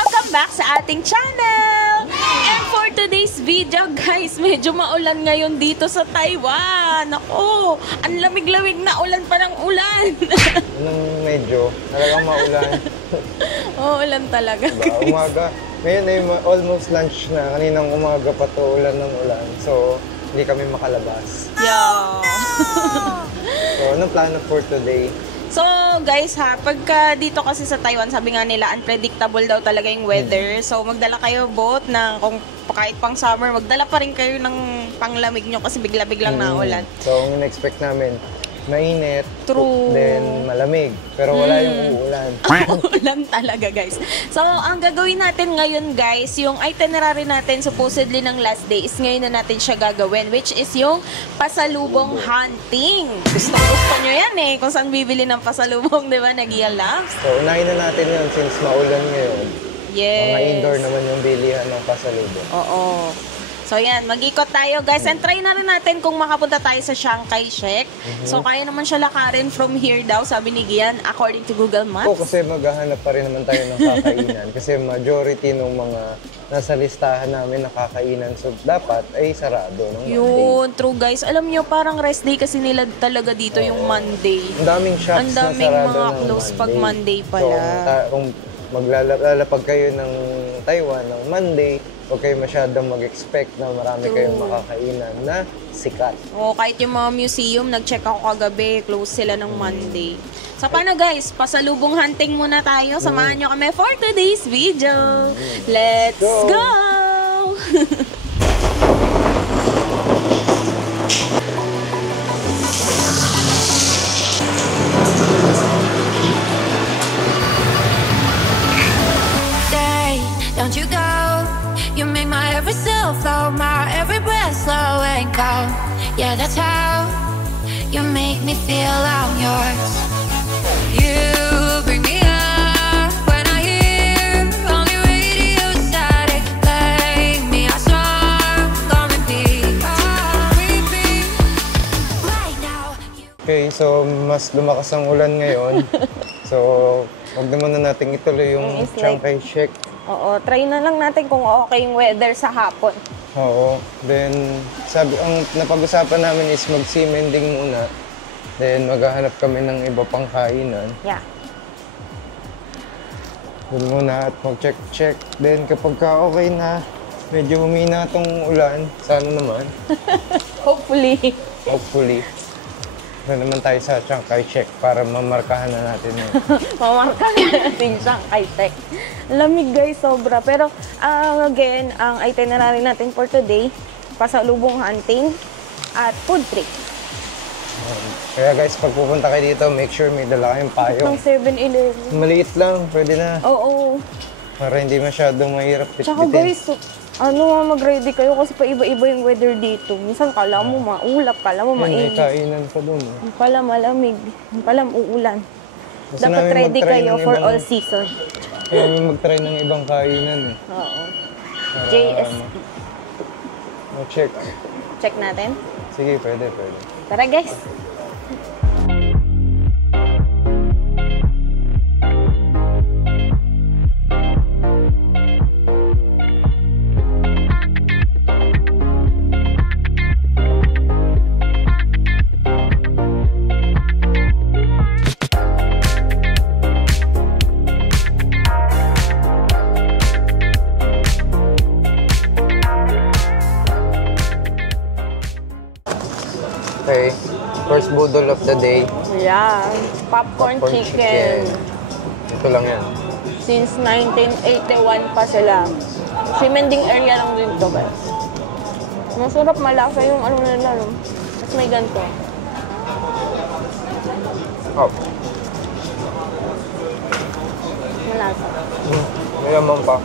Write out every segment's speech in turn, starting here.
Welcome back sa ating channel! And for today's video, guys, medyo maulan ngayon dito sa Taiwan. Ako, ang lamig-lamig na ulan pa ng ulan. Medyo, talagang maulan. Oo, ulan talaga. Diba, umaga. Ngayon ay almost lunch na. Kaninang umaga pa to ulan ng ulan. So, hindi kami makalabas. Yeah. So, anong plano for today? So, guys ha, pagka dito kasi sa Taiwan, sabi nga nila, unpredictable daw talaga yung weather. So, magdala kayo both na kung kahit pang summer, magdala pa rin kayo ng panglamig nyo kasi bigla-biglang naulan. So, ang in-expect namin, mainit, True. then malamig. Pero wala yung uulan. Uulan talaga, guys. So, ang gagawin natin ngayon, guys, yung itinerary natin supposedly ng last day is ngayon na natin siya gagawin, which is yung pasalubong hunting. Gusto nyo yan eh, kung saan bibili ng pasalubong, di ba, nag-i-alapse? So, unahin na natin yun since maulan ngayon. Yes. Mga indoor naman yung bilihan ng pasalubong. Oo. So, yan. Mag-ikot tayo, guys. And try na rin natin kung makapunta tayo sa Chiang Kai-shek. So, kaya naman siya lakarin from here daw, sabi ni Gian, according to Google Maps. Oo, kasi maghahanap pa rin naman tayo ng kakainan. Kasi majority ng mga nasa listahan namin na kakainan. So, dapat ay sarado ng Monday. Yun, true, guys. Alam nyo, parang rest day kasi nila talaga dito yung Monday. Ang daming shops Ang daming na sarado mga ng close Monday. pag Monday pala. So, kung maglalapag kayo ng Taiwan ng Monday, huwag kayo masyadong mag-expect na marami kayong makakainan na sikat. O, kahit yung mga museum, nag-check ako kagabi, close sila ng Monday. So, paano guys? Pasalubong hunting muna tayo. Samahan nyo kami for today's video. Let's go! Don't you go. You make my every cell flow, my every breath slow and cold. Yeah, that's how you make me feel I'm yours. You bring me up when I hear only radio static. Play me a song on repeat, right now. Okay, so mas lumakas ang ulan ngayon. So, huwag naman na natin ituloy yung Chiang Kai-shek. Oo, try na lang natin kung okay yung weather sa hapon. Oo. Then, ang napag-usapan namin is mag-seamending muna. Then, maghahanap kami ng iba pang kainan. Yeah. Doon muna at mag-check-check. Then, kapag okay na, medyo humina tong ulan. Sana naman. Hopefully. Hopefully. Na naman tayo sa Chiang Kai-shek para mamarkahan na natin yun. Mamarkahan natin Chiang Kai-shek. Lamig guys, sobra. Pero again, ang itinerary natin for today, pasalubong hunting at food trip. Kaya guys, pag pupunta kayo dito, make sure may dala kayong payong. Pang 7-Eleven. Maliit lang, pwede na. Oo. Para hindi masyadong mahirap pitpitin. Tsaka guys, mag-ready kayo kasi pa iba-iba yung weather dito. Minsan kala mo maulap, kala mo May mainit. kainan pa dun. Yung pala malamig, yung pala uulan. Gusto Dapat namin ready mag-try kayo ng for ibang- all season. Kaya may mag-try ng ibang kainan eh. Oo. Para, JSP. Check. Check natin. Sige, pwede. Tara guys. Okay. First budol of the day. Yeah. Popcorn chicken. Ito lang yan. Since 1981 pa sila. Simending area lang din to guys. Masarap, malasa yung ano nila. No? Tapos may ganito. Oh. Malasa. Mayaman pa.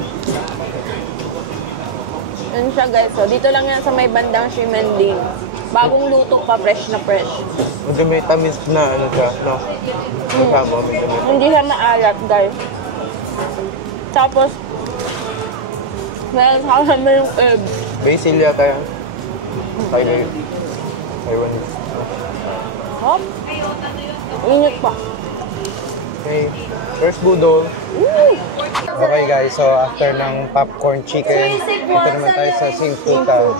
Yun siya guys. So, dito lang yan sa may bandang Simending. Bagong luto pa, fresh na fresh. Medyo may tamis na ano siya, no? Kasama, medyo may Hindi siya maalat guys. Tapos, meron kasama yung eggs. basil yata yan. Taiwanese. Hop. Init pa. Okay. First budol. Okay guys, so after ng popcorn chicken, ito naman tayo sa singputang.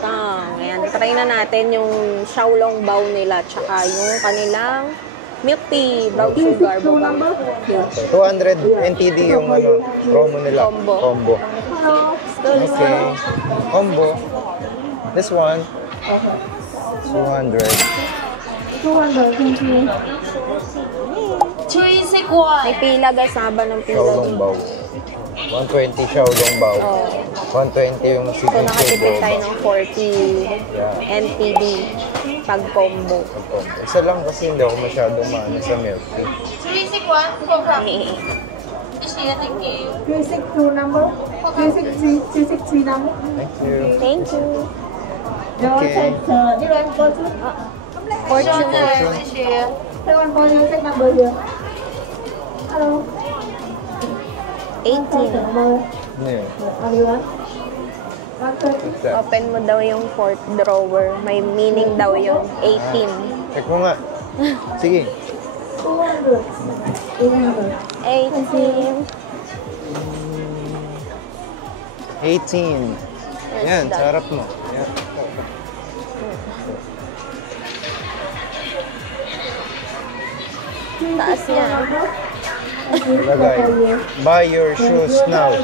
Ayan, try na natin yung xiaolong bao nila, tsaka yung kanilang milk tea, brown sugar, boba. 200 NTD yung ano, promo nila. Combo. Okay. Combo. This one. 200. May pila guys, haba ng pila. Xiaolong bao. 120 xiaolong bao. Oh. 120 yung So signature nakatipid tayo boba. ng 40 Yeah. NTD pag combo. Isa lang kasi hindi ako masyadong maano sa milk tea. 362 number, 363 number. Thank you. Thank you. Your Okay. set, this one fortune. Fortune. This one for your set number here. Hello. 18. Number. Ano yun? Only one. 130. Exact. Open mo daw yung fourth drawer. May meaning daw yung 18. Check mo nga. Sige. 200. 800. 18. 18. Yan, sa harap mo. Yan. Taas niya. Lagay. Buy your shoes now.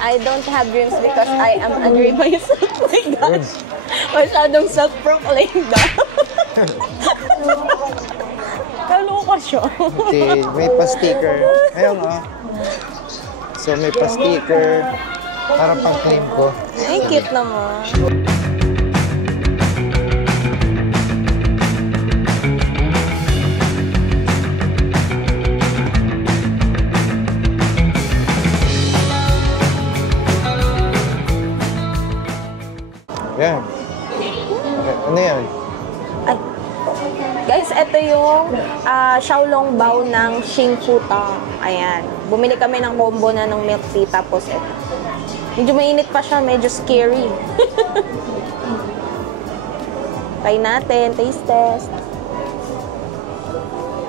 I don't have dreams because I am angry myself. Oh my God. Good. Masyadong self-proclaimed na. Kaloka siya. Okay, may pa-sticker. Ayun oh. So may pa-sticker. Para pang claim ko. Ay, cute naman. Yan. Okay, ano yan? Ay. Guys, ito yung xiaolong bao ng Xingfuta. Ayan. Bumili kami ng combo na ng milk tea. Tapos ito. Medyo mainit pa siya. Medyo scary. Try natin. Taste test.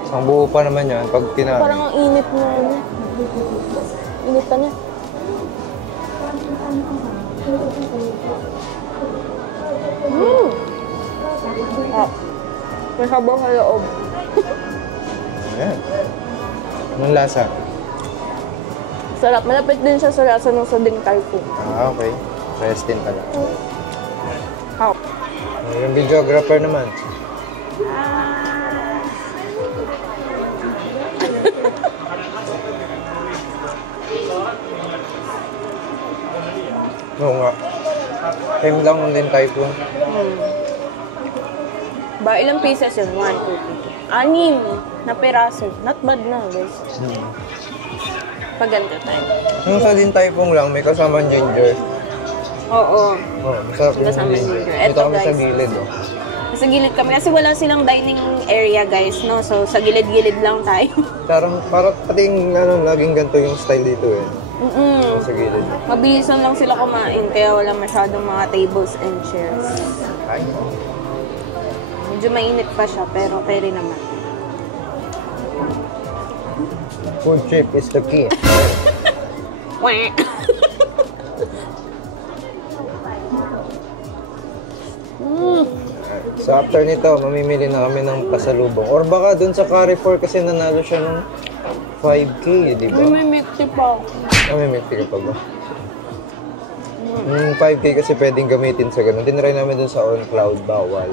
Isang buo pa naman yan pag kinain. Parang ang init na. Init pa niya. Ah. May sabaw sa loob. Yan. Anong lasa? Sarap. Malapit din siya sa lasa ng sa Ding Tai Fung. Ah, okay. Fresh din pala. Hop. Yung videographer naman. Oo nga. Time lang din tayo po. Ba, ilang pieces yun? 1, 2, 3. 6 na peraso. Not bad na, guys. Pag ganito tayo. Yung sa din tayo pong lang, may kasamang ginger. Oo. Oh, masarap May kasamang ginger. Dito Eto, kami sa guys. gilid. Oh. Sa gilid kami. Kasi wala silang dining area, guys, no? So, sa gilid-gilid lang tayo. Para pating ano, laging ganito yung style dito eh. Sa gilid. Mabilisan lang sila kumain, kaya wala masyadong mga tables and chairs. Ay. Medyo mainit pa siya, pero pwede naman. Food trip is the key. Wah! So after nito, mamimili na kami ng pasalubong. Or baka dun sa Carrefour kasi nanalo siya ng 5K, di ba? May milk tea pa. May milk tea ka pa ba? Yung 5K kasi pwedeng gamitin sa ganun. Tinry namin dun sa On Cloud, bawal.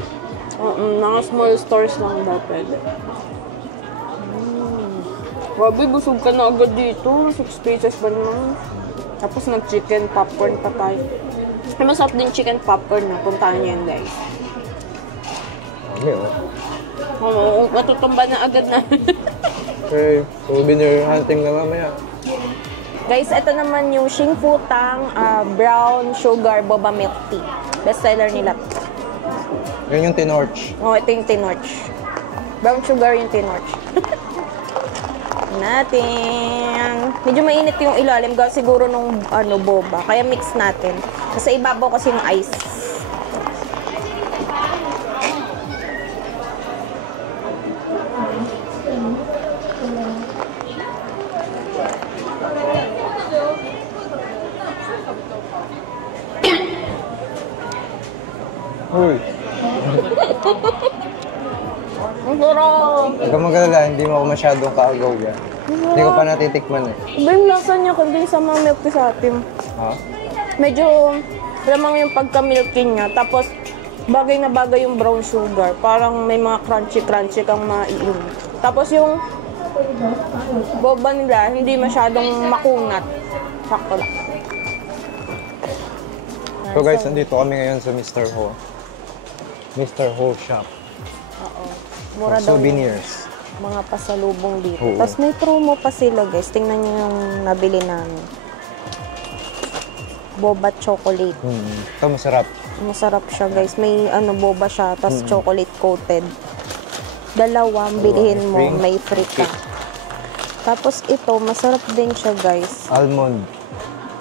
Mga small stores lang daw pwede. Grabe, busog ka na agad dito. 6 pieces ba naman? Tapos nag-chicken popcorn pa tayo. Masarap din chicken popcorn na. Puntahan niyo yun, guys. Ano yun? Oo, matutumba na agad na. Okay, souvenir hunting na mamaya. Guys, ito naman yung Xingfutang brown sugar boba milk tea. Best seller nila. Yun yung tinorch. Oh, ito yung tinorch. Brown sugar yung tinorch. Natin. Medyo mainit yung ilalim siguro nung boba. Kaya mix natin. Kasi ibabaw kasi yung ice. Uy, Ang sarap. huwag kang mag-alala, hindi mo ako masyadong kaagaw yan. Hindi ko pa natitikman eh. Iba yung lasa niya kundi sa mga milk tea sa atin. Ha? Medyo lamang yung pagka-milky niya. Tapos, bagay na bagay yung brown sugar. Parang may mga crunchy-crunchy kang maiin. Tapos yung boba nila, hindi masyadong makunat. Sakto lang. So guys, nandito kami ngayon sa Mr. Ho. Mr. Ho Shop. Oo. Mura daw yung Souvenirs. mga pasalubong dito. Oo. Tapos may promo pa sila guys. Tingnan nyo yung nabili namin. Boba chocolate. Ito masarap. Masarap siya guys. May boba siya. Tapos chocolate coated. Dalawang bilihin mo. Free. May free ka. Tapos ito, masarap din siya guys. Almond.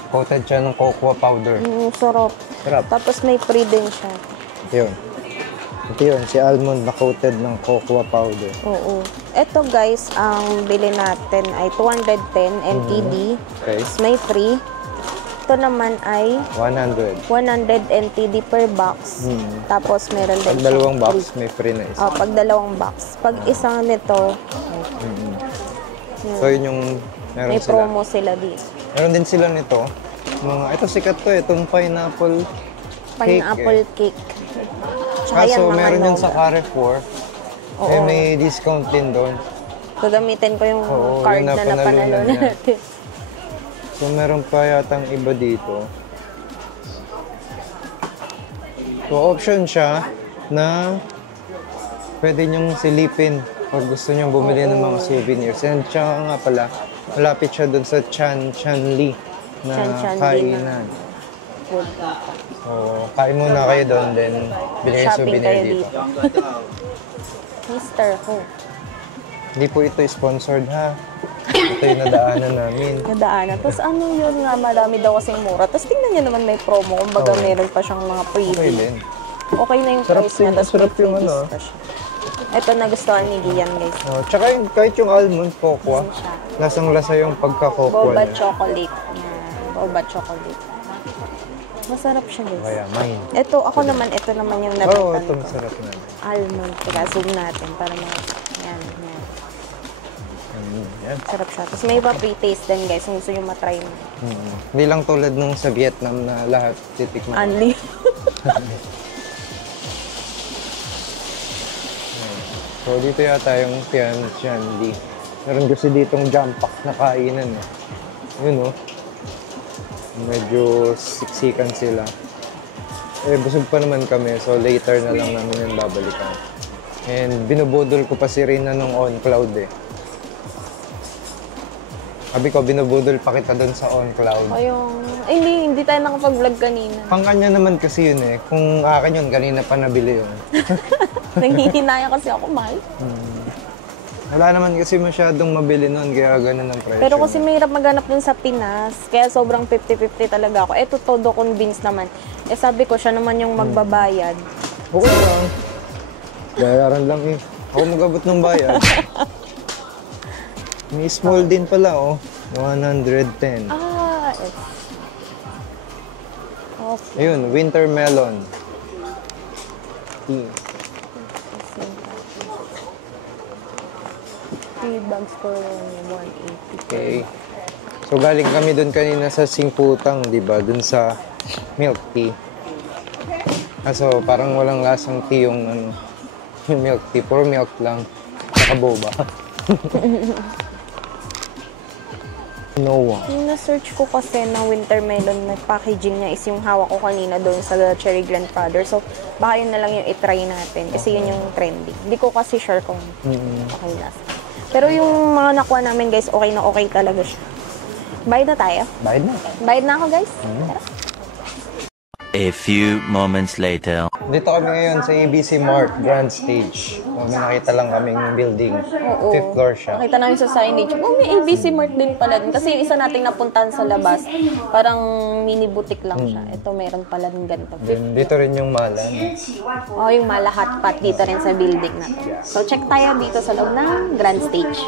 Coated siya ng cocoa powder. Sarap. Sarap. Tapos may free din siya. Yun. Ito yun, si almond na coated ng cocoa powder. Oo. Ito guys, ang bili natin ay 210 NTD. Okay. Tapos may free. Ito naman ay 100. 100 NTD per box. Tapos meron din Pag dalawang siyang box, free. may free na isa. Oh, pag dalawang box. Pag isang nito, So yun yung meron may sila. promo sila dito. Meron din sila nito. Ito sikat to, itong pineapple cake. Pineapple cake. Tsaka yan, Kaso mga meron yun sa Nova. Carrefour. Eh, may discount din doon. Gagamitin ko yung Oo, card yun na napanalunan napanalo niya. natin. So meron pa yatang iba dito. So option siya na pwede nyong silipin pag gusto nyong bumili ng mga souvenirs. And tsaka nga pala, malapit siya doon sa Chanli na Chanli na. kainan. Food. So, kain muna kayo doon, then bili kayo Shopping souvenir kayo dito. dito. Mr. Ho. Hindi po ito sponsored ha. Ito yung nadaanan namin. Nadaanan. Tapos ano yun nga, marami daw kasing mura. Tapos tingnan nyo naman may promo. Kumbaga meron pa siyang mga Okay freebie. din. Okay na yung Sarap price niya. din, Tapos sarap may yung freebies ano. pa siya. Ito nagustuhan ni Gian guys. Oh, tsaka kahit yung almond cocoa, Ano siya? lasang-lasa yung pagka-cocoa Boba niya. chocolate. Yan. Boba chocolate. Masarap siya guys. Kaya mine. Ito, ako naman, ito naman yung Oo, nabitan ito ko. masarap na. Almond. Teka, zoom natin para yan. Yan. Sarap siya. Tapos may iba pre-taste din guys. Kung gusto nyo matry mo. Hindi lang tulad nung sa Vietnam na lahat titikman. Anli. So dito yata yung Chanli. Meron kasi ditong jam pack na kainan eh. Yun oh. Medyo siksikan sila. Eh busog pa naman kami so later na lang namin yung babalikan. And binubudol ko pa si Rina nung on cloud eh. Sabi ko, binubudol pa kita doon sa on cloud. Yung... hindi tayo nakapag-vlog kanina. Pang kanya naman kasi yun eh. Kung akin yun, kanina pa nabili yun. Nanghihinaya kasi ako, mahal. Wala naman kasi masyadong mabili nun, kaya ganun ang presyo. Pero kasi mahirap maghanap dun sa Pinas. Kaya sobrang 50-50 talaga ako. Eto todo convinced naman. Eh sabi ko, siya naman yung magbabayad. Okay lang. Bayaran lang eh. Ako mag-abot ng bayad. May small din pala oh. 110. Okay. Ayun, winter melon. Tea. 3 bags for 180. Okay. So galing kami doon kanina sa Singputang, di ba? Doon sa milk tea. Kaso parang walang lasang tea yung yung milk tea. Puro milk lang. Saka boba. Noah. Yung na-search ko kasi na winter melon na packaging niya is yung hawak ko kanina doon sa Cherry Grandfather. So, baka yun na lang yung itry natin kasi yun yung trendy. Hindi ko kasi sure kung okay lasa. Pero yung mga nakuha namin guys, okay na okay talaga siya. Bayad na tayo? Bayad na. Bayad na ako guys? Tara. A few moments later. Dito kami ngayon sa ABC Mart Grand Stage. May nakita lang kaming building. Oo. 5th floor siya. Nakita namin sa signage. Oh, may ABC Mart din pala. Kasi yung isa nating napuntahan sa labas, parang mini boutique lang siya. Ito meron pala din ganito. Then, dito rin yung Malan. Oh, yung Mala Hotpot dito rin sa building na to. So, check tayo dito sa loob ng Grand Stage.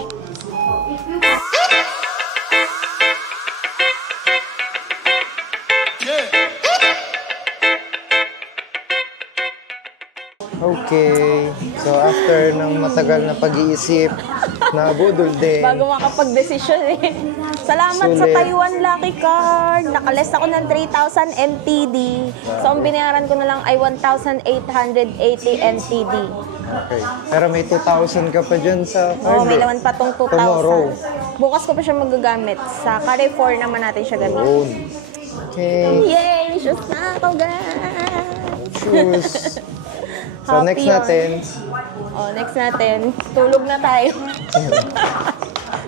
Okay. So, after ng matagal na pag-iisip, nabudol din. Bago makapag-desisyon eh. Salamat sa Sulit. Taiwan Lucky Card. Nakaless ako ng 3,000 NTD. So, ang binayaran ko na lang ay 1,880 NTD. Okay. Pero may 2,000 ka pa dyan sa Oo, card. may laman pa tong 2,000. Tomorrow. Bukas ko pa siya magagamit. Sa Carrefour naman natin siya gamitin. Yun. Okay. Yay! Shoes na ako, guys! Shoes. So, Happy next yun. natin. Oh, next natin. Tulog na tayo.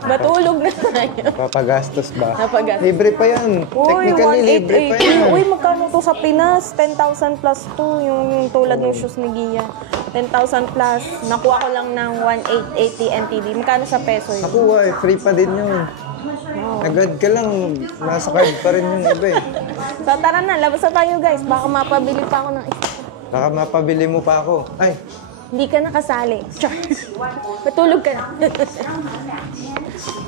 Matulog na tayo. Papagastos ba? Napagastos. Libre pa yan. Uy, Technically, libre pa yan. 1,880. Uy, magkano to sa Pinas? 10,000 plus to. Yung tulad ng shoes ni Gia. 10,000 plus. Nakuha ko lang ng 1,880 NTD. Magkano sa peso yun? Nakuha eh. Free pa din yun. Agad ka lang. Nasa card pa rin yung iba eh. So tara na, labas na tayo guys. Baka mapabili pa ako ng isa. Baka mapabili mo pa ako. Ay, Hindi ka nakasali. Char. Matulog ka na.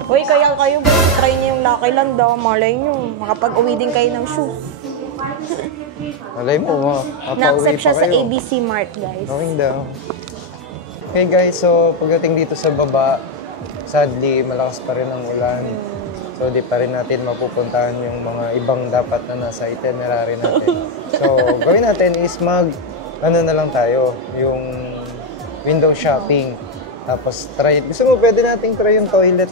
Uy, kaya kayo ba? Try niyo yung Lucky Land daw. Malay niyo. Makapag-uwi din kayo ng shoes. malay mo. Mapauwi Na-accept pa siya sa kayo. ABC Mart, guys. Okay daw. Okay guys, so pagdating dito sa baba, sadly, malakas pa rin ang ulan. So, di pa rin natin mapupuntahan yung mga ibang dapat na nasa itinerary natin. So, gawin natin is ano na lang tayo, yung window shopping. Tapos, gusto mo, pwede nating try yung toilet,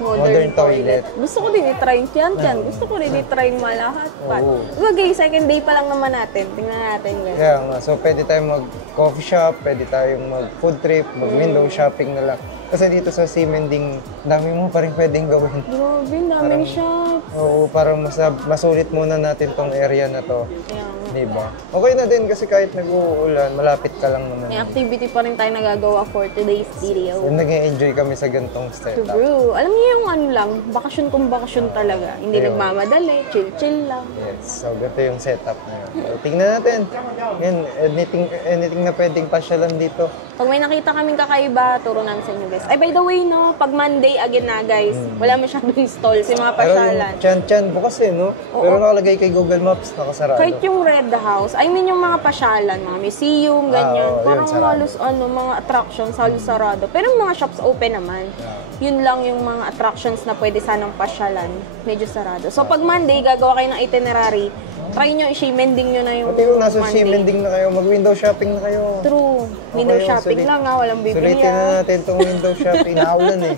modern toilet. Gusto ko din i-try yan. Gusto ko din i-try malahat. Oo. Okay, second day pa lang naman natin. Tingnan natin, guys. Kaya nga, so pwede tayong mag-coffee shop, pwede tayong mag-food trip, mag-window shopping na lang. Kasi dito sa Simending, dami mo pa rin pwedeng gawin. Grabe, daming shops. Oo, parang masulit muna natin tong area na to. Kaya nga. Diba? Okay na din kasi kahit nag-uulan, malapit ka lang naman. May activity pa rin tayo nagagawa for today's video. Yung nag-enjoy kami sa gantong setup. True. Alam niyo yung ano lang, bakasyon kung bakasyon talaga. Hindi Ayun. nagmamadali, chill-chill lang. Yes, so ganito yung setup na yun. So, tingnan natin. Yan, anything na pwedeng pasyalan dito. Pag may nakita kaming kakaiba, turo namin sa inyo guys. Ay, by the way, no, pag Monday again na guys, wala masyadong stalls, yung mga Pero pasyalan. yung chan-chan bukas eh, no? Pero nakalagay kay Google Maps, nakasarado. Kahit yung Red House, I mean yung mga pasyalan, mga museum, ganyan. oo, yun, parang sarado. halos mga attractions, halos sarado. Pero yung mga shops open naman. Yun lang yung mga attractions na pwede sanang pasyalan, medyo sarado. So pag Monday, gagawa kayo ng itinerary, try nyo, i-mending nyo na yung Pati kung nasa Monday. Simending na kayo, mag-window shopping na kayo. True. Window Okay, shopping sulit. lang ha, walang bibili Sulitin na ha. natin itong window shopping. Naulan eh.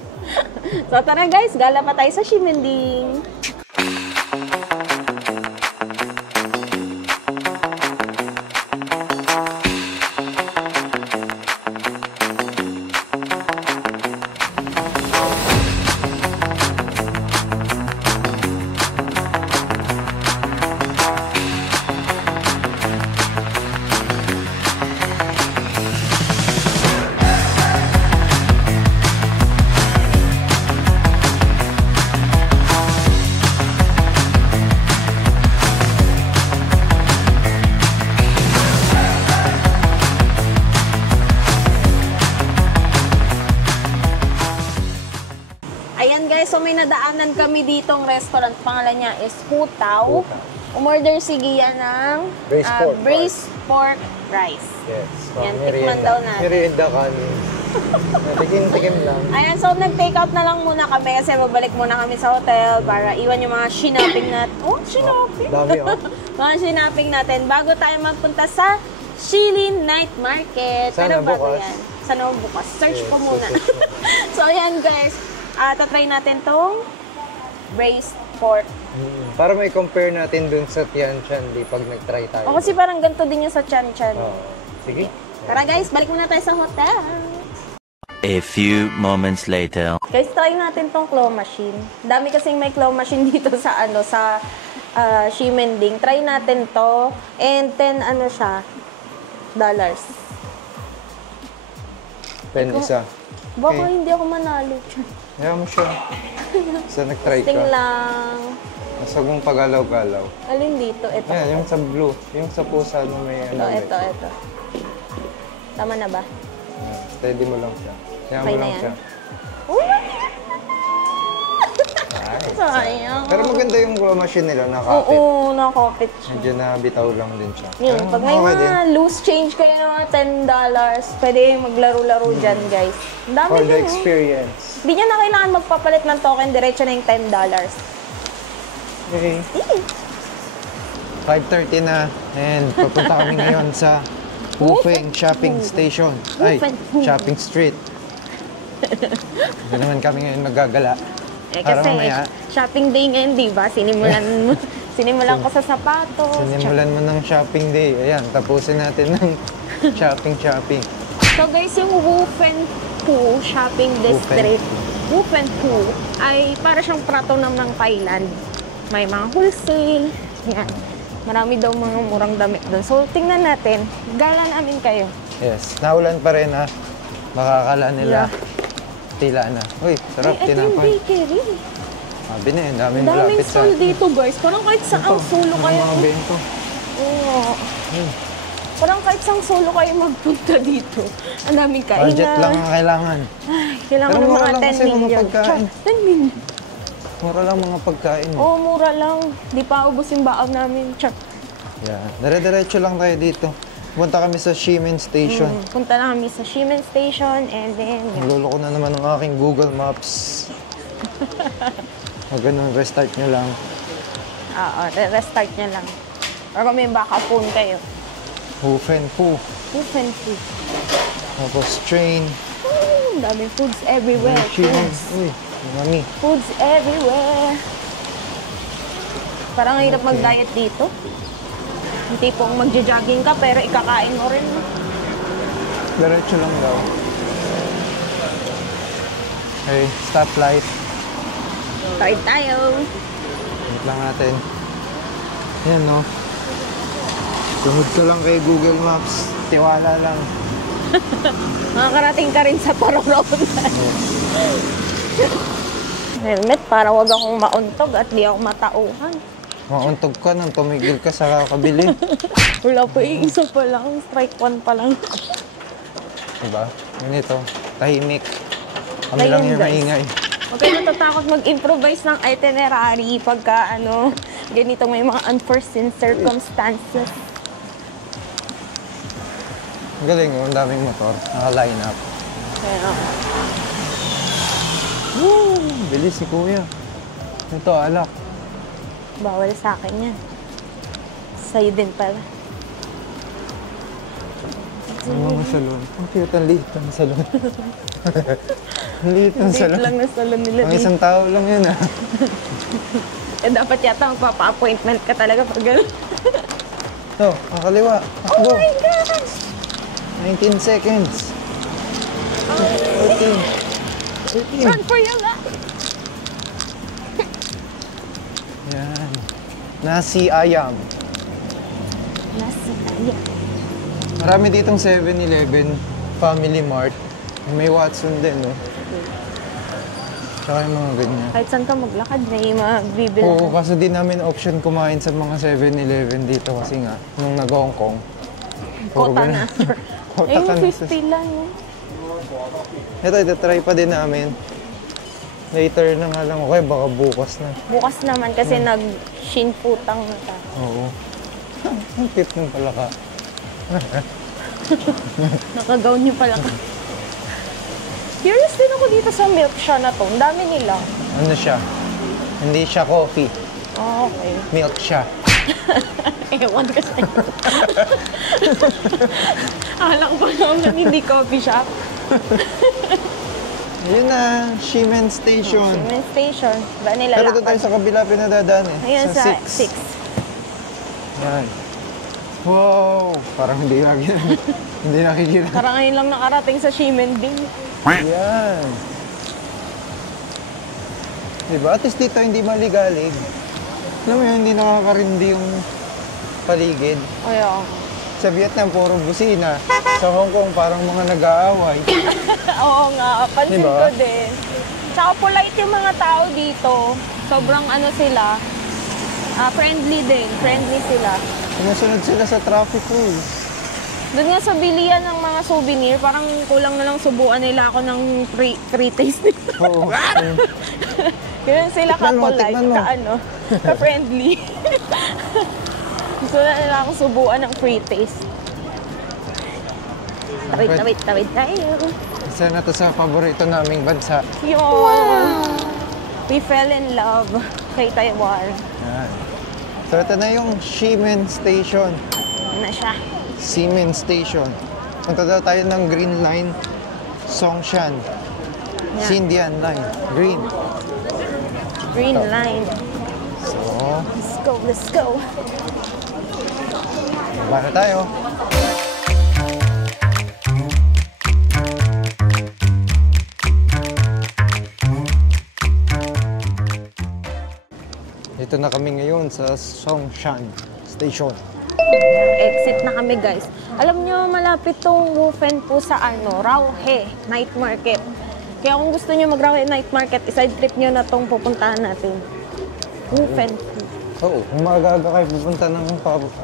So tara guys, gala pa tayo sa Simending. Ayan guys, so may nadaanan kami ditong restaurant. Pangalan niya is Hutaw. Umorder si Gia ng braised pork rice. Yes. Yan, tikman daw natin. Merienda kanin. Tikim-tikim lang. Ayan, so nag-take out na lang muna kami kasi babalik muna kami sa hotel para iwan yung mga shinaping natin. Oh, shinaping! Dami oh. Mga shinaping natin bago tayo magpunta sa Shilin Night Market. Sana Pero bago bukas. yan. Sana bukas. Search Yes, ko muna. search mo. So ayan guys, tatry natin tong braised pork. Para may compare natin dun sa Tian Chan di pag nag-try tayo. O kasi parang ganito din yung sa Chan Chan. Oh. Sige. Tara guys, balik muna tayo sa hotel. A few moments later. Guys, try natin tong claw machine. Dami kasing may claw machine dito sa Ximending. Try natin to. And 10 siya, dollars. Pen isa. Baka Okay. hindi ako manalo. Kaya mo siya. Sa nag-try Ting ka. lang. Masagong pagalaw-galaw. Alin dito? Ito. Yan, yung sa blue. Yung sa pusa na may Ito. Tama na ba? Yan, steady mo lang siya. Kaya mo Okay na lang yan. siya. Uy! Ay. So sayang. Pero maganda yung claw machine nila, nakapit. Oo, nakakopit siya. Medyo nabitaw lang din siya. Yun, Pero pag may okay mga loose change kayo ng mga $10, pwede maglaro-laro dyan, guys. Ang dami For the din, oh. experience. Hindi niya na kailangan magpapalit ng token, diretso na yung $10. Okay. 5:30 na and papunta kami ngayon sa Wufeng Shopping Station. Ay, Wufeng. Shopping Street. Hindi naman kami ngayon magagala. Para Kasi mamaya, shopping day ngayon, di ba? Sinimulan ko sa sapatos. sinimulan mo ng shopping day. Ayan, tapusin natin ng shopping. So guys, yung Wufeng Pu Shopping District, Wufeng Pu, ay para siyang prato ng Thailand. May mga wholesale. Yan. Marami daw mga murang damit doon. So, tingnan natin. Gala namin kayo. Yes, naulan pa rin ha. Baka akala nila tila na. Uy, sarap, Ito yung tinapay. bakery. Sabi na yun, daming Daming malapit sa... stall dito, guys. Parang kahit saang solo kayo. Mga bento. Oo. Parang kahit saang solo kayo magpunta dito. Ang daming kainan. Budget lang ang kailangan. Ay, kailangan Pero ng mura mga lang 10 kasi mga million. pagkain. 10 million. Mura lang mga pagkain. Oo, mura lang. Di pa ubos yung baon namin. Char. Yeah. Dire-diretso lang tayo dito. Punta kami sa Ximen Station. Punta na kami sa Ximen Station and then... Naluloko na naman ang aking Google Maps. Ganun, restart nyo lang. Oo, restart nyo lang. Or kung may backup phone kayo. Wufeng Pu. Wufeng Pu. Tapos train. Daming foods everywhere. Ximen. Foods. Uy, mami. Foods everywhere. Parang hirap mag-diet dito. Yung tipong magja-jogging ka pero ikakain mo rin. Diretso lang daw. Okay, stoplight. Start tayo. Wait lang natin. Yan, no? Sunod ka lang kay Google Maps. Tiwala lang. Makakarating ka rin sa Parorona. Helmet para wag akong mauntog at di ako matauhan. Mauntog ka nang tumigil ka sa kakabili. Wala pa yung isa pa lang. Strike one pa lang. Diba? Ganito. Tahimik. Kami lang yung guys. maingay. Huwag kayo natatakot mag-improvise ng itinerary pagka ganito may mga unforeseen circumstances. Ang galing, oh. Ang daming motor. Naka-line up. Kaya, Woo! Bilis si Kuya. Ito, alak. bawal sa akin yan. Sa'yo din pala. Ang mga salon. Ang cute, ang liit ng salon. Ang liit ng Date salon. lang na salon nila Ang dito. isang tao lang yun, ah. Eh, dapat yata magpapa-appointment ka talaga pag gano'n. Ito, ang kaliwa. Oh Go. my gosh! 19 seconds. 14. 13. Run for your life! Yan. Nasi ayam. Nasi tayo. Marami ditong 7-Eleven, Family Mart. May Watson din, no? Tsaka yung mga ganyan. Kahit saan ka maglakad, may magbibili. Oo, kasi di namin option kumain sa mga 7-Eleven dito kasi nga, nung nag-Hong Kong. Kota na. Kota Eh, ka na. 50 lang. No? Ito, try pa din namin. Later na nga lang, okay, baka bukas na. Bukas naman kasi nag-shinputang na tayo. Oo. Ang cute ng palaka. Nakagaw niyo pala ka. Curious din ako dito sa milk siya na to. Ang dami nila. Ano siya? Hindi siya coffee. Oh, okay. Milk siya. Ewan ka sa'yo. Akala ko pa naman hindi coffee shop. Yun na, Ximen Station. Ximen Station. Ba nila Pero doon tayo lakad? sa kabila pinadadaan eh. Ayun sa 6. 6. Yan. Wow! Parang hindi hindi nakikita. Parang ngayon lang nakarating sa Ximen din. Yan. Diba? At least dito hindi maligalig. Alam mo yun, hindi nakakarindi yung paligid. Ayaw. Sa Vietnam, puro busina. Sa Hong Kong, parang mga nag-aaway. Oo nga, pansin Diba? ko din. Tsaka polite yung mga tao dito. Sobrang ano sila, friendly din. Friendly sila. Sumusunod sila sa traffic rules. Doon nga sa bilian ng mga souvenir, parang kulang na lang subuan nila ako ng free taste nila. Oo. Ganyan sila Tikman mo, ka-polite, tikman mo. ka-friendly. Gusto na nila akong subuan ng free taste. Tawid tayo. Isa na to sa paborito naming bansa. Yun. We fell in love kay Taiwan. Yan. So ito na yung Ximen Station. Ano na siya? Ximen Station. Punta daw tayo ng Green Line, Songshan. Yeah. Xindian Line. Green. Green line. So, Let's go. baba na tayo. Dito na kami ngayon sa Songshan Station. Exit na kami, guys. Alam nyo, malapit tong Wufen po sa Rauhe Night Market. Kaya kung gusto nyo mag-Rauhe Night Market, iside trip nyo na tong pupuntahan natin. Wufen. Oo, kung maaga kayo pupunta ng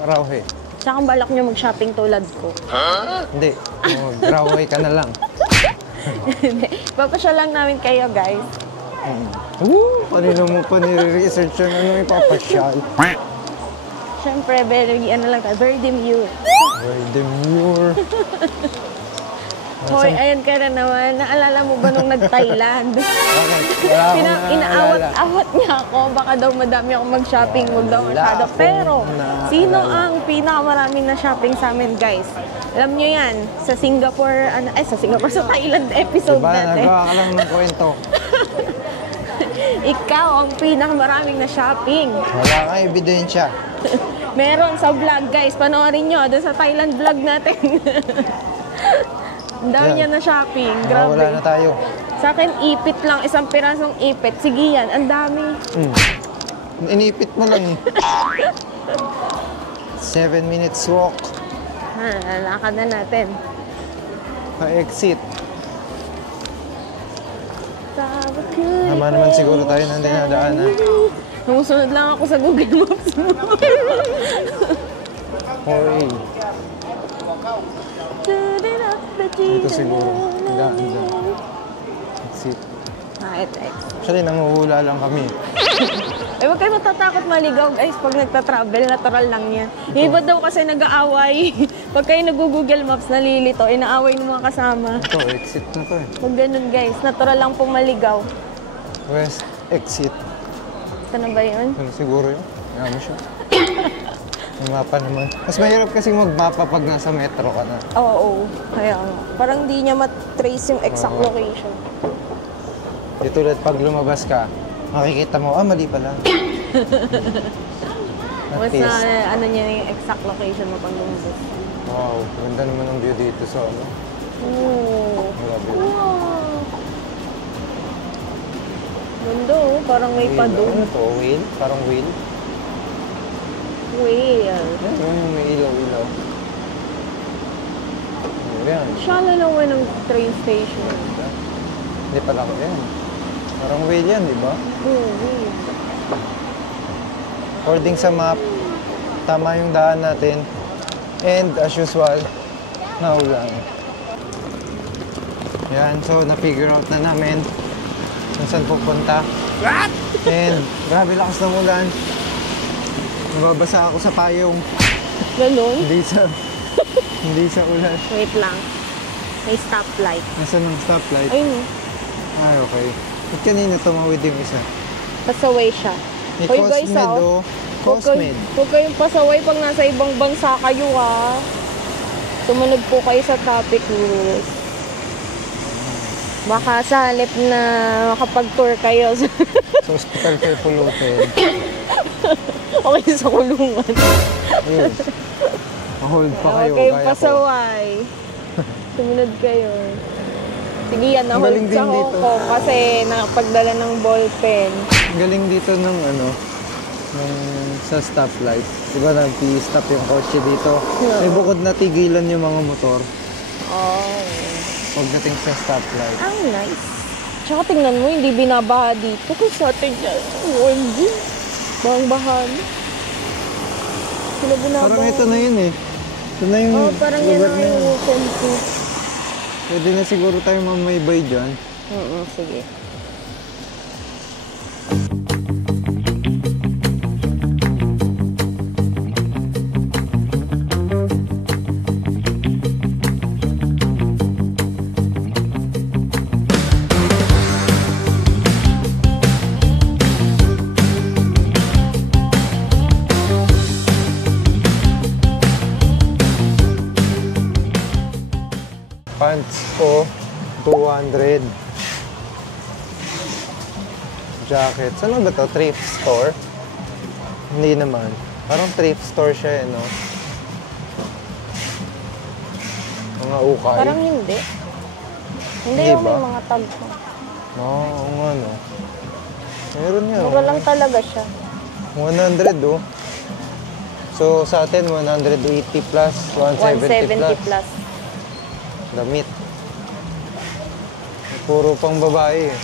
Rauhe. Tsaka balak nyo mag-shopping tulad ko. Hindi, mag-Rauhe ka na lang. Papasya lang namin kayo, guys. Kanina mo pa nire-research yun, ano ipapasyal? Siyempre, very demure. Very demure. Hoy, ayan ka na naman. Naalala mo ba nung nag-Thailand? Bakit? Wala akong naalala. Inaawat-awat niya ako. Baka daw madami ako mag-shopping. Huwag daw Wala masyado. akong Pero, naalala. sino ang pinakamaraming na shopping sa amin, guys? Alam niyo yan, sa Singapore, sa Thailand episode Diba, natin. nagawa ka lang ng kwento. Ikaw ang pinakamaraming na shopping. Wala kang ebidensya. Meron sa vlog, guys. Panoorin nyo. Doon sa Thailand vlog natin. Ang dami Yan. niya na shopping. Grabe. Wala na tayo. Sa akin, ipit lang. Isang pirasong ipit. Sige yan. Ang dami. Inipit mo lang eh. 7 minutes walk. Lalakad na natin. Pa-exit. Tama naman siguro tayo ng dinadaan ha. Numusunod lang ako sa Google Maps mo. Hoy. Ito siguro. Daan. Exit. Ito. Actually, nanguhula lang kami. Huwag kayo matatakot maligaw, guys. Pag nagta-travel, natural lang yan. Yung iba daw kasi nag-aaway. Pag kayo nag-Google Maps, nalilito. Inaaway ng mga kasama. Ito, exit na to eh. Pag ganun, guys. Natural lang pong maligaw. West exit. Ito na ba yun? Ano siguro yun? Kaya mo siya. May mapa naman. Mas mahirap kasi magmapa pag nasa metro ka na. Oo. Kaya parang di niya matrace yung exact location. Di tulad pag lumabas ka, makikita mo, mali pala. Mas na, ano niya yung exact location mo pag lumabas. Wow, ganda naman ang view dito sa ano. Oo. Grabe. Wow. Ganda oh. Parang may Wheel, padong. ano to? Wheel? Parang wheel? Whale. Yung may ilaw-ilaw. Yan. Shala lang ng train station. Hindi pala ko yan. Parang whale yan, di ba? Oo, whale. According sa map, tama yung daan natin. And as usual, naulan. Yan, so na-figure out na namin kung saan pupunta. And grabe lakas ng ulan. Nababasa ako sa payong. Ganon? Hindi sa ulan. Wait lang. May stoplight. Nasaan ang stoplight? Ayun. Ay, okay. At kanina tumawid yung isa. Pasaway siya. May Hoy, guys, Cosmed, oh. Cosmed. Huwag kayong pasaway pag nasa ibang bansa kayo, ha. Sumunod po kayo sa traffic rules. Baka sa halip na makapag-tour kayo. Sa hospital kayo pulutin. Okay sa kulungan. Ayun. Hold pa kayo. Huwag kayong Kaya ko. pasaway. Sumunod kayo. Sige yan, Ang na-hold galing sa din Hong dito. Kong kasi nakapagdala ng ballpen. Ang galing dito ng sa stoplight. Diba nag-stop yung kotse dito. Yeah. May bukod na tigilan yung mga motor Oh. pagdating sa stoplight. Ang nice. Tsaka tingnan mo, hindi binabaha dito. Kung sa atin dyan, OMG. Bahang-bahan. Sila binabaha. Parang ito na yun eh. Ito na yung Parang yan lugar na na yung yun. weekend ko. Pwede na siguro tayo mamaybay dyan. Sige. pants ko, 200. Jacket. Saan ba to? Thrift store? Hindi naman. Parang thrift store siya no? Mga ukay. Parang hindi. Hindi Hindi yung ba? may mga tag ko. Oo nga no. Meron nga. Mura lang talaga siya. 100 oh. So sa atin 180 plus, 170 plus. 170 plus. Damit. Puro pang babae eh.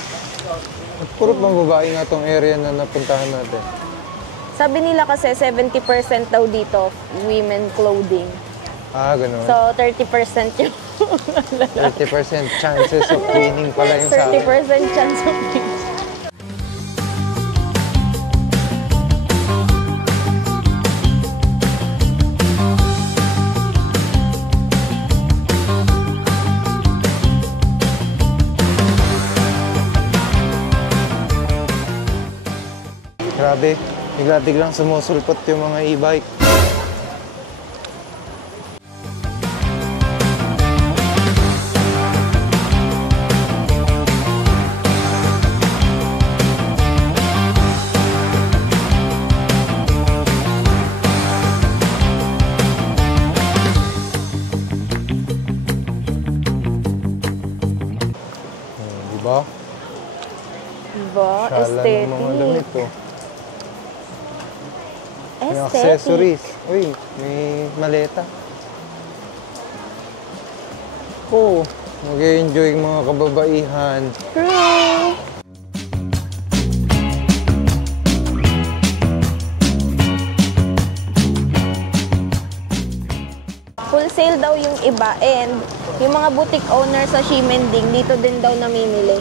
At puro pang babae nga tong area na napuntahan natin. Sabi nila kasi 70% daw dito women clothing. Ah, ganun. So 30% yung 30% chances of winning pala yung sa 30% akin. chance of winning. Grabe, bigla-biglang sumusulpot yung mga e-bike. Diba? Diba? Sala ng mga damit Aesthetic. oh. May Aesthetic. accessories. Uy, may maleta. Oo, mag-enjoy yung mga kababaihan. True. Full sale daw yung iba and yung mga boutique owner sa Ximending dito din daw namimili.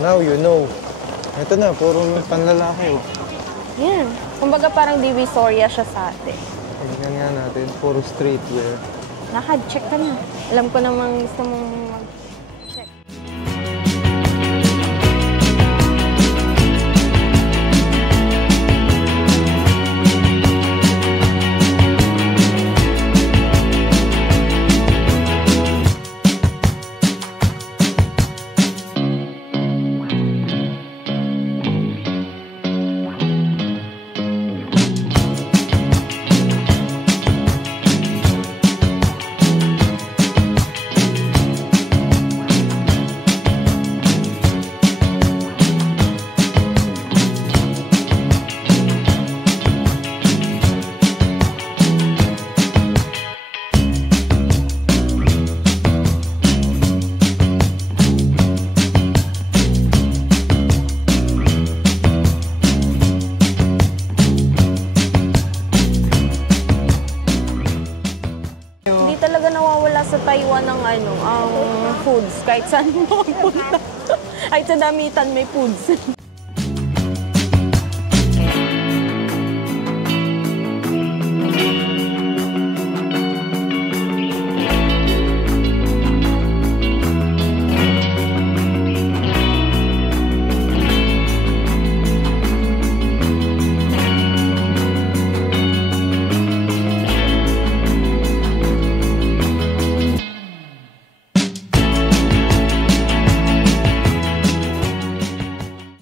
Now you know. Ito na, puro panlalaki. Oh. Yan. Kumbaga parang divisoria siya sa atin. Tingnan nga natin, puro streetwear. Check ka na. Alam ko namang gusto mong mag-check. Hindi talaga nawawala sa Taiwan ang ang foods kahit saan mo punta. Kahit sa damitan may foods.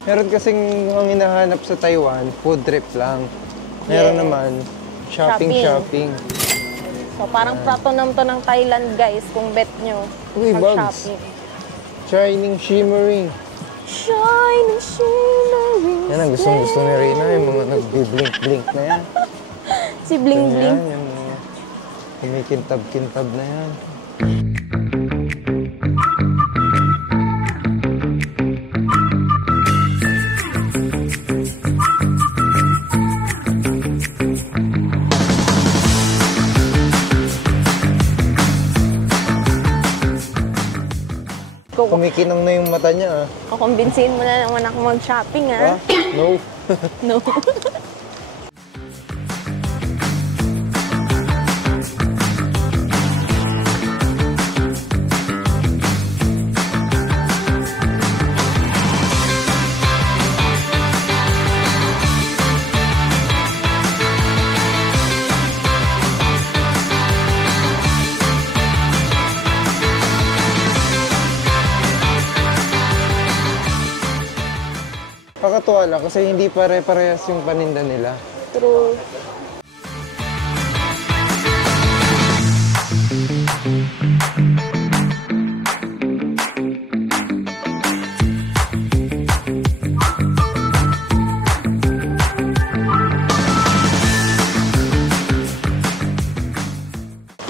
Meron kasing ang hinahanap sa Taiwan, food trip lang. Meron Yes. naman, shopping. So parang pratonam to ng Thailand guys kung bet nyo. Uy, bugs. Mag-shopping. Shining, shimmering. Shining, shimmering. Yan ang gustong-gusto ni Reyna, yung mga nag-blink-blink na yan. Si Bling Bling. Yan, yung mga kumikintab-kintab na yan. Kumikinang na yung mata niya, ah. Kukumbinsihin mo na naman ako mag-shopping, Ah, ha? no. No. maniwala kasi hindi pare-parehas yung paninda nila. True.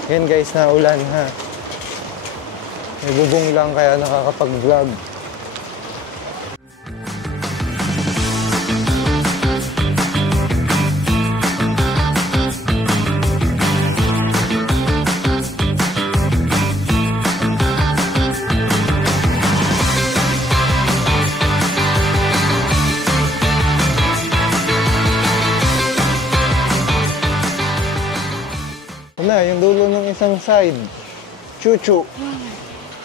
Yan guys, naulan ha. May bubong lang kaya nakakapag-vlog. Na, yung dulo ng isang side. Chuchu.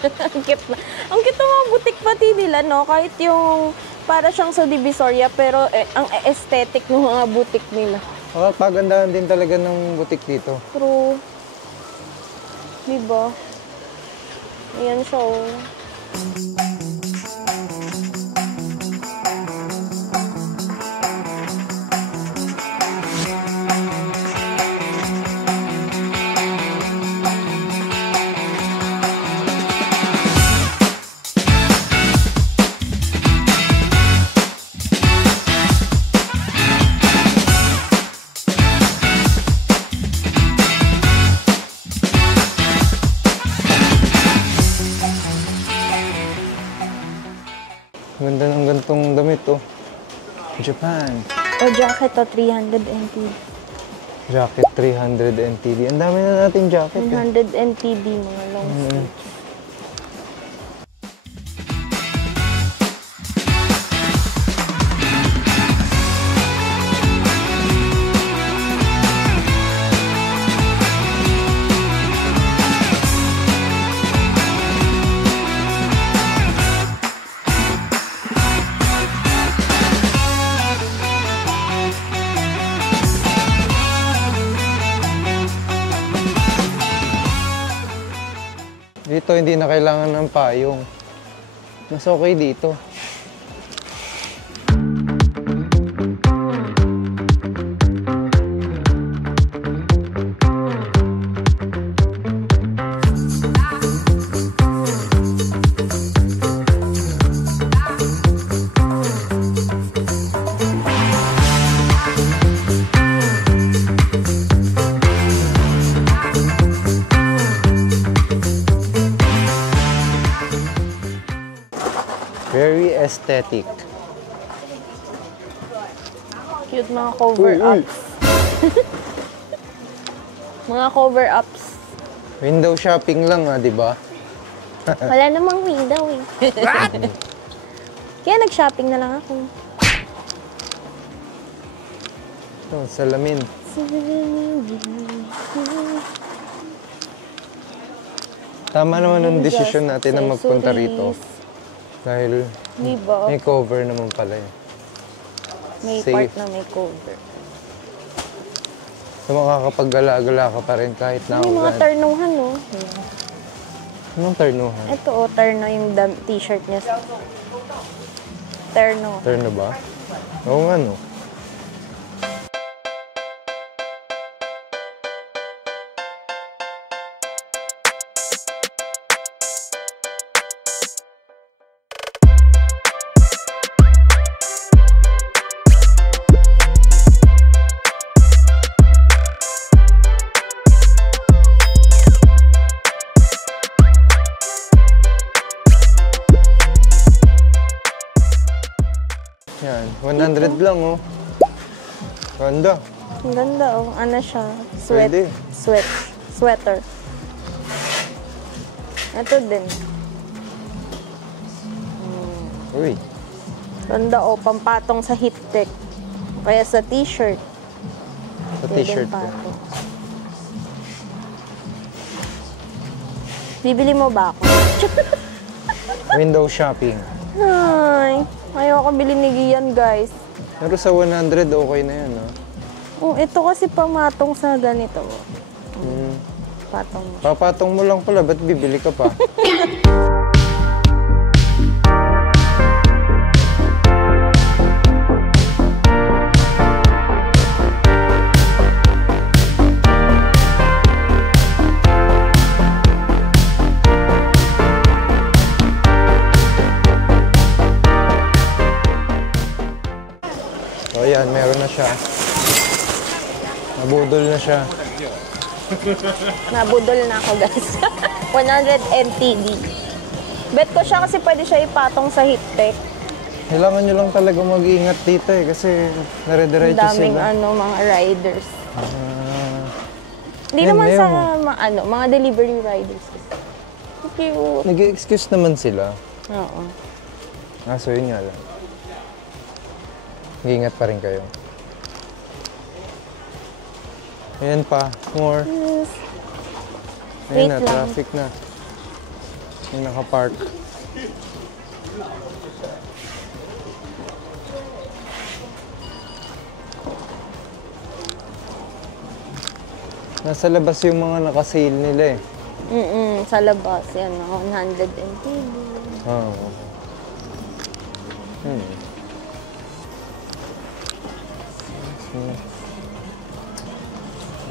Ang cute na. Ang cute ng mga butik pati nila, no? Kahit yung para siyang sa Divisoria, pero ang aesthetic ng mga butik nila. Pagandahan din talaga ng butik dito. True. Diba? Ayan siya, oh. Ganda ng gantong damit, oh. Japan. O, jacket to 300 NTD. Jacket 300 NTD. Ang dami na natin jacket, eh. 100 NTD, mga long sleeve. Dito hindi na kailangan ng payong. Mas okay dito. Very aesthetic. Cute mga cover-ups. Mga cover-ups. Window shopping lang, di ba? Wala namang window, eh. Kaya nag-shopping na lang ako. Ito, salamin. Tama naman ang desisyon natin na magpunta rito. Dahil Diba? may cover naman pala eh. May Safe. part na may cover. So makakapag-gala-gala ka pa rin kahit May mga naulan. ternuhan, no? Anong ternuhan? Ito, oh, terno yung t-shirt niya. Terno. Terno ba? Oo nga no. Yan, 100 lang oh. Ganda. Ang ganda, oh. Ano siya? Sweat. Pwede. Sweater. Ito din. Uy, Ganda, oh. Pampatong sa heat tech. Kaya sa t-shirt. sa Pwedeng t-shirt ko. patong. Bibili mo ba ako? Window shopping. Ay, ayoko bilhin ni Gian, guys. Pero sa 100, okay na yan ah. Oh, ito kasi pamatong sa ganito. Hmm. Patong. Papatong mo lang pala, ba't bibili ka pa? Nabudol na siya. Nabudol na ako, guys. 100 NTD. Bet ko siya kasi pwede siya ipatong sa hip-tech. Kailangan nyo lang talaga mag-iingat dito eh, kasi nare-diretso Ang daming sila. mga riders. Hindi yan, naman meron. sa mga delivery riders. Cute. Nag-excuse naman sila. Oo. So yun nga lang. Mag-iingat pa rin kayo. Ayan pa, more. Yes. Ayan Wait na, lang. traffic na. May nakapark. Nasa labas yung mga nakasale nila eh. Sa labas. Yan, 100 NTD. Oo.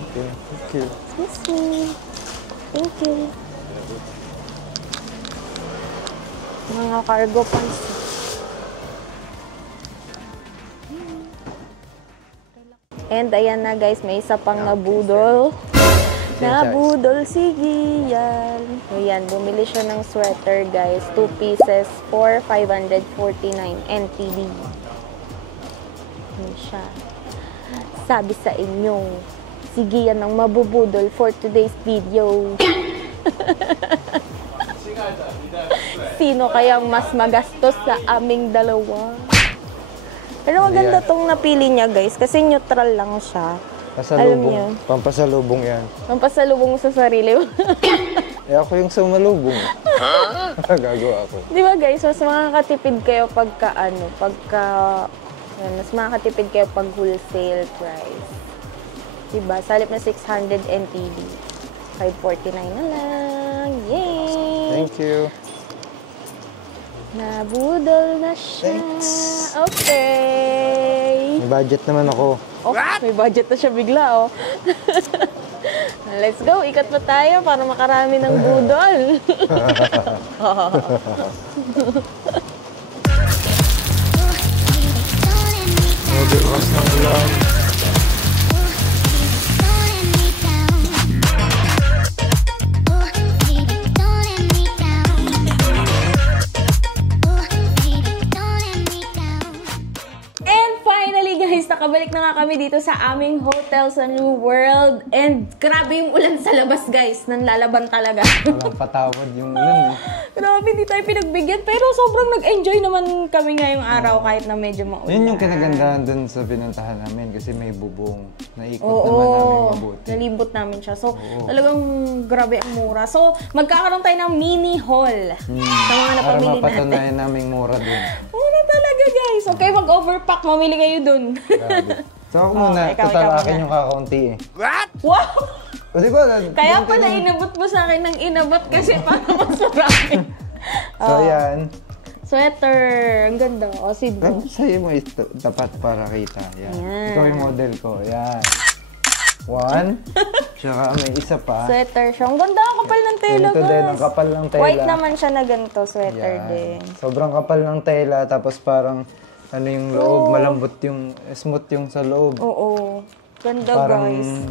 Okay, thank you. Excuse me. Thank you. Mga cargo pants. And ayan na guys, may isa pang nabudol. Nabudol si Gian. So yan, bumili siya ng sweater guys. 2 pieces for 549 NTD. Yan siya. Sabi sa inyo, si Gian ang mabubudol for today's video. Sino kayang mas magastos sa aming dalawa? Pero maganda tong napili niya guys, kasi neutral lang siya. Alam niyo. Pampasalubong yan. Pampasalubong mo sa sarili mo. Eh ako yung sumalubong. Gagawa ako. Di ba guys, mas makakatipid kayo mas makakatipid kayo pag wholesale price. Diba? Sa halip na 600 NTD. 549 na lang. Yay! Thank you. Nabudol na siya. Thanks. Okay. May budget naman ako. Oh, may budget na siya bigla, oh. Let's go. Ikat pa tayo para makarami ng budol. Bukas ng ulan. Nakabalik na nga kami dito sa aming hotel sa New World. And grabe yung ulan sa labas, guys. Nanlalaban talaga. Walang patawad yung ulan eh. Grabe, hindi tayo pinagbigyan. Pero sobrang nag-enjoy naman kami ngayong araw kahit na medyo maulan. Yun yung kinagandahan dun sa pinuntahan namin kasi may bubong. Naikot naman namin mabuti. Nalibot namin siya. So, talagang grabe ang mura. So, magkakaroon tayo ng mini haul sa mga napamili natin. Para mapatunayan naming mura dun. Mura talaga, guys. Okay, mag-overpack. Mamili kayo dun. Grabe. So ako muna, total akin yung kakaunti eh. What? Wow! O diba? Kaya pala inabot mo sa akin ng inabot kasi para mas marami. So yan. Sweater. Ang ganda. O, Sidney. Sa'yo mo ito, dapat para kita. Yan. Yan. Ikaw yung model ko. Yan. One. Tsaka may isa pa. Sweater siya. Ang ganda. Ang kapal ng tela, Ganito guys. din, ang kapal ng tela. White naman siya na ganito. Sweater Yan. din. Sobrang kapal ng tela, tapos parang ano yung loob, malambot yung, smooth yung sa loob. Oo. Ganda, Parang, guys.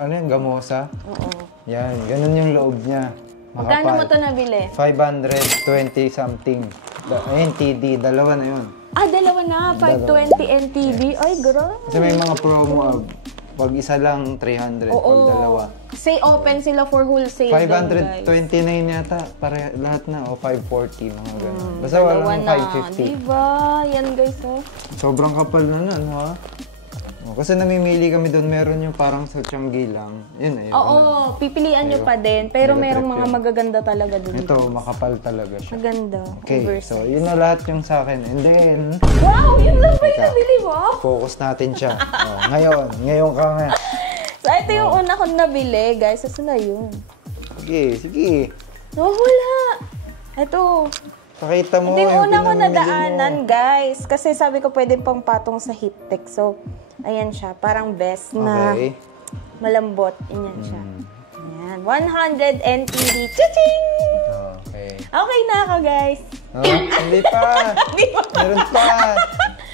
ano yung gamosa? Oo. Yan, ganun yung loob niya. Magkano mo ito nabili? 520 something. NTD, dalawa na yun. Ah, dalawa na. 520 NTD. Ay, grabe. Kasi may mga promo, pag isa lang 300, pag dalawa. Say open sila for wholesale. 529 yata, para lahat na, o 540, mga ganun. Basta Dalawa walang na. 550. Diba? Yan, guys, oh. Sobrang kapal na ano ha? Kasi namimili kami doon, meron yung parang sa Tianggi lang. Yun na yun. Oo, pipilian nyo pa din. Pero Hindi ko merong trip mga yun. magaganda talaga dun. Ito, makapal talaga siya. Maganda. Okay, Oversize. so yun na lahat yung sa akin. And then, Wow! Yun lang ba yung Teka. nabili mo? focus natin siya. Ngayon ka nga. So, ito yung una kong nabili, guys. Saan na yun? Sige. Oh, wala. Ito. Pakita mo Ito yung una ko pinamimili nadaanan, mo. guys. Kasi sabi ko pwede pang patong sa heat-tech. So, ayan siya. Parang vest na Okay. malambot. Ayan siya. Ayan. 100 NTD. Cha-ching! Okay. Okay na ako, guys. Oh, hindi pa. Di ba? Meron pa.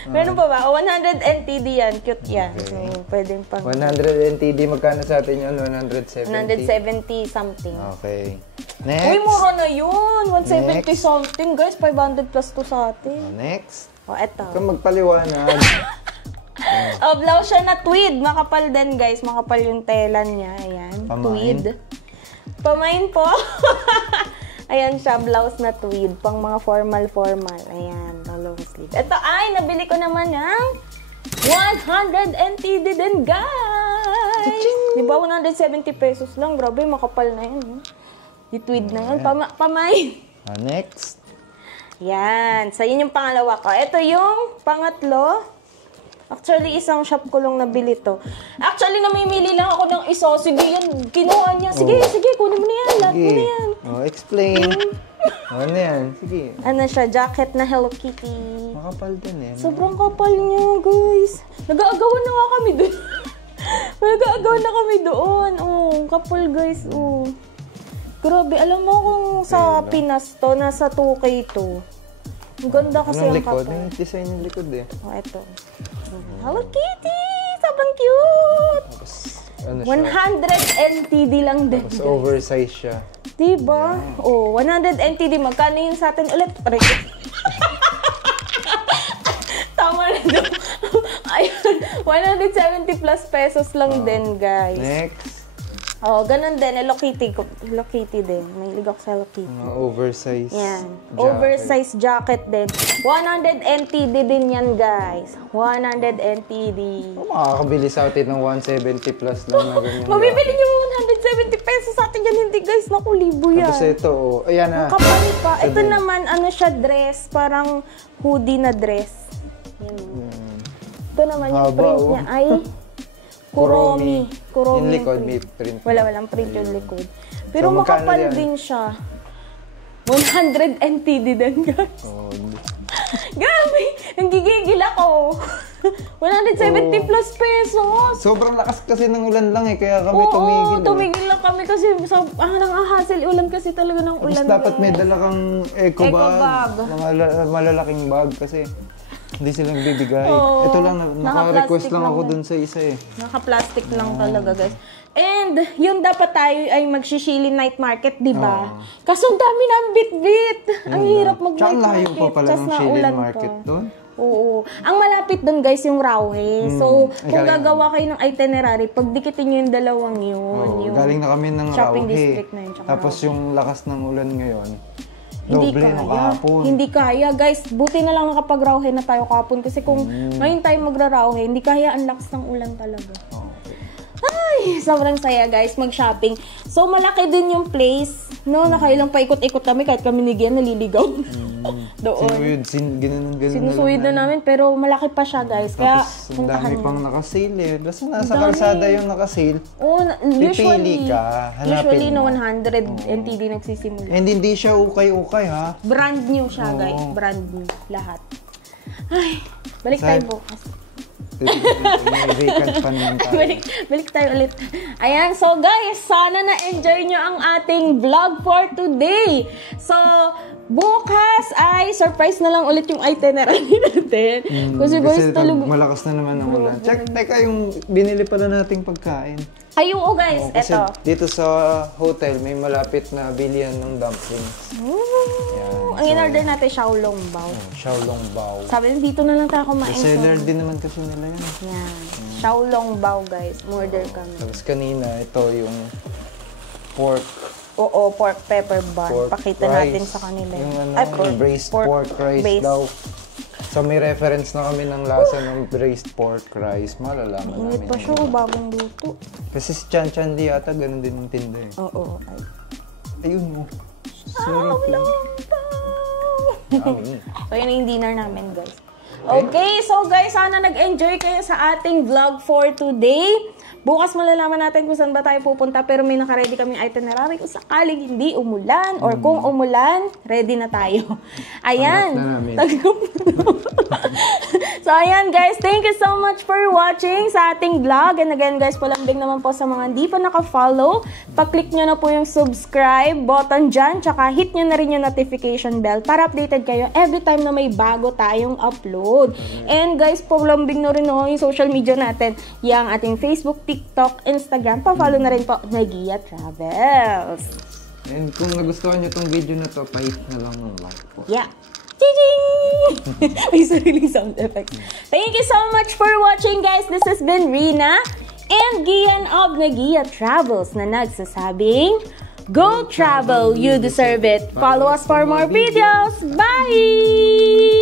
Meron pa ba? O, 100 NTD yan. Cute yan. Okay. So, pwedeng pang... 100 NTD, magkano sa atin yun? 170? 170 something. Okay. Next. Uy, mura na yun! 170 Next. something, guys. 500 plus to sa atin. Next. Eto. Ikaw magpaliwanag. Blouse siya na tweed. Makapal din, guys. Makapal yung tela niya. Ayan. Pamain. Tweed. Pamain po. Ayan siya, blouse na tweed. Pang mga formal. Ayan, long sleeve. Ito ay, nabili ko naman ng 100 NTD din, guys! Diba, 170 pesos lang. Grabe, makapal na yun. Yung tweed na yun. Pamain. Next. Yan. So, yun yung pangalawa ko. Ito yung pangatlo. Actually, isang shop ko lang nabili to. Actually, namimili lang ako ng isa. Sige, yan. Kinuha niya. Sige, kunin mo na yan. Lahat mo na yan. Explain. Ano yan? Sige. Ano siya? Jacket na Hello Kitty. Makapal din eh. Sobrang kapal niya, guys. Nag-aagawan na nga kami doon. Nag-aagawan na kami doon. Oh, kapal, guys. Oh. Grabe. Alam mo kung sa Pinas to, nasa 2K to. Ang ganda kasi ang likod? kapal. Yung design ng likod eh. Oh, ito. Hello Kitty! Sobrang cute! Tapos, ano siya? 100 NTD lang din. Tapos oversize siya. Diba? Yeah. Oh, 100 NTD. Magkano yun sa atin ulit? Tama na doon. Ayun. 170 plus pesos lang din, guys. Next. Oh, ganun din. Hello Kitty. Hello Kitty din. May ligaw ko sa Hello Kitty. Oversize. Yan. Jacket. Oversized jacket din. 100 NTD din yan, guys. 100 NTD. Makakabili sa atin ng 170 plus lang na ganyan. Mabibili niyo 170 pesos sa atin yan. Hindi, guys. Naku, libo yan. Tapos ito, ayan na. Kapal pa. Ito naman, ano siya, dress. Parang hoodie na dress. Yan. Ito naman yung print niya ay Kuromi. Yung likod, may print. Walang print yung likod. Pero So, magkano makapal yan? din siya. 100 NTD din, guys. Oh, Grabe! Nanggigigil ako. 170 plus pesos. sobrang lakas kasi ng ulan lang eh, kaya kami tumigil. Oo, tumigil lang kami kasi nangahassle ulan kasi talaga ng Tapos ulan. dapat may dala kang eco bag. bag. Malalaking bag kasi hindi sila bibigay. Oo, Ito lang, naka-request naka-plastic lang lang ako yan. dun sa isa eh. Naka-plastic lang talaga, guys. And, yun dapat tayo ay magsishili night market, di ba? Kaso ang dami ng bit-bit. Ang hirap mag-night Tsaka market. layo pa pala Tas ng na Shilin ulan Market pa. doon. Oo. Ang malapit doon, guys, yung Rauhe. So, kung galing. gagawa kayo ng itinerary, pagdikitin nyo yung dalawang yun. Oo, yung galing na kami ng shopping Rauhe. district na yun. tsaka Tapos Rauhe. yung lakas ng ulan ngayon, Hindi doble ng kaya. kahapon. Hindi kaya, guys. Buti na lang nakapag-Rauhe na tayo kahapon. Kasi kung ngayon tayo magra-Rauhe, hindi kaya, ang lakas ng ulan talaga. Ay, sobrang saya, guys, mag-shopping. So, malaki din yung place. No, nakailang paikot-ikot kami kahit kami ni Gian naliligaw. Doon. Ganun Sinusuyod na namin, pero malaki pa siya, guys. Kaya, Tapos, ang puntahan dami niyo. pang nakasale eh. Basta nasa Ang dami. kalsada yung nakasale. Oo, usually, ka, hanapin usually na mo. 100 NTD nagsisimula. And hindi siya ukay-ukay ha. Brand new siya, guys. Brand new. Lahat. Ay, balik tayo bukas. May vacant pa naman tayo. balik tayo ulit. Ayan, so guys, sana na-enjoy nyo ang ating vlog for today. So, bukas ay surprise na lang ulit yung itinerary natin. Kasi guys, malakas na naman ang ulan. Teka, yung binili pala nating pagkain. Ay, oo guys, Kasi eto. dito sa hotel, may malapit na bilihan ng dumplings. Ang in-order natin, Xiaolong Bao. Xiaolong Bao. Sabi nyo, dito na lang tayo kumain. Seller din naman kasi nila yan. Yan. Xiaolong Bao, guys. Order kami. Tapos kanina, ito yung pork. Oo, pork pepper bun. Pork Pakita rice. natin sa kanila. Yung ano, Ay, yung braised pork rice braised. daw. So may reference na kami ng lasa ng braised pork rice. Malalaman Init namin. pa siya, bagong luto. Kasi si Chan Chan Di yata ganun din yung tinda eh. Oo. Ay. Ayun mo. Sarap lang. Yummy. So, yun yung dinner namin, guys. Okay, so guys, sana nag-enjoy kayo sa ating vlog for today. Bukas malalaman natin kung saan ba tayo pupunta, pero may naka-ready kaming itinerary kung sakaling hindi umulan or kung umulan, ready na tayo. Ayan. So, ayan guys, thank you so much for watching sa ating vlog. And again guys, palambing naman po sa mga hindi pa naka-follow. Pa-click nyo na po yung subscribe button dyan, tsaka hit nyo na rin yung notification bell para updated kayo every time na may bago tayong upload. And guys, palambing na rin yung social media natin. Yung ating Facebook, TikTok, Instagram. Pa-follow na rin po, Nagia Travels. And kung nagustuhan nyo tong video na to, pa-hit na lang ng like po. Yeah. Ching! May sariling sound effects. Thank you so much for watching, guys. This has been Rina and Gian of Nagia Travels na nagsasabing, go travel, you deserve it. Follow us for more videos. Bye!